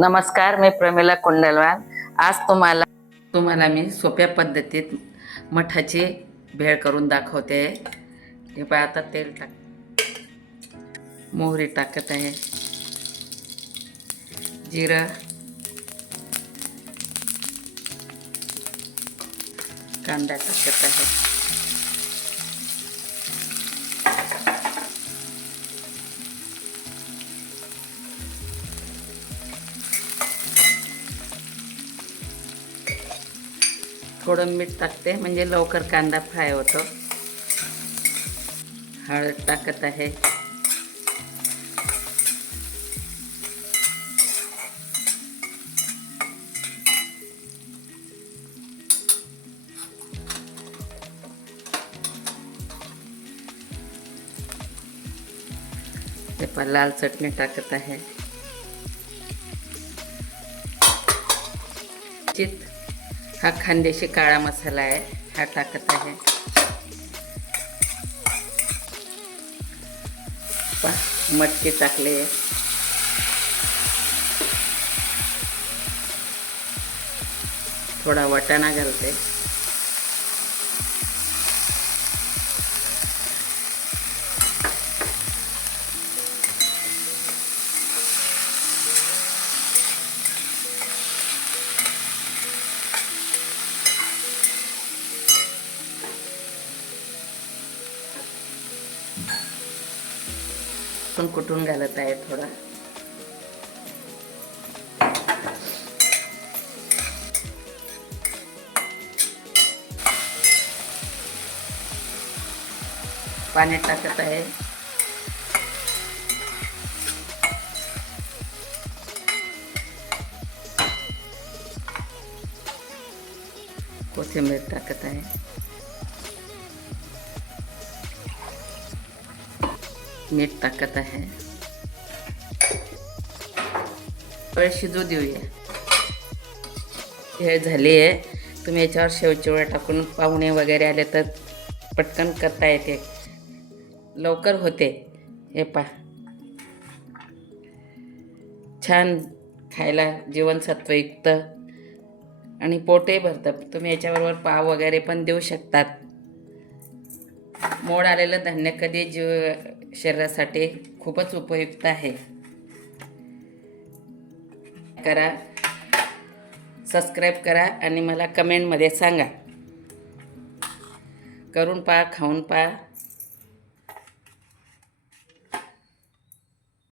नमस्कार मी प्रमिला कुंडलवाल आज तुम्हाला तुम्हाला मी सोप्या पद्धतीत मठाची भेळ करून दाखवते. हे पहा आता तेल टाक मोहरी टाकत आहे. जिरं. कांदा टाकत आहे. थोडं मीठ टाकते म्हणजे लवकर कांदा फ्राय होतो. हळद टाकत आहे. ते पण लाल चटणी टाकत आहे. चित हा खानदेशी काळा मसाला आहे. हा टाकत आहे. मटके मटकी टाकले थोडा वाटाणा घालते. पण कुठून घालत आहे थोडा. पाणी टाकत आहे. कोथिंबीर टाकत आहे. मीठ टाकत आहे. थोडे शिजू देऊया. हे झाली आहे तुम्ही याच्यावर शेवचिवळ टाकून पाहुणे वगैरे आले तर पटकन करता येते. लवकर होते. हे पा छान खायला जीवनसत्वयुक्त आणि पोटही भरतं. तुम्ही याच्याबरोबर पाव वगैरे पण देऊ शकतात. मोड आलेलं धान्य कधी जीव शरीरासाठी खूपच उपयुक्त आहे. करा सबस्क्राईब करा आणि मला कमेंटमध्ये सांगा. करून पहा खाऊन पहा.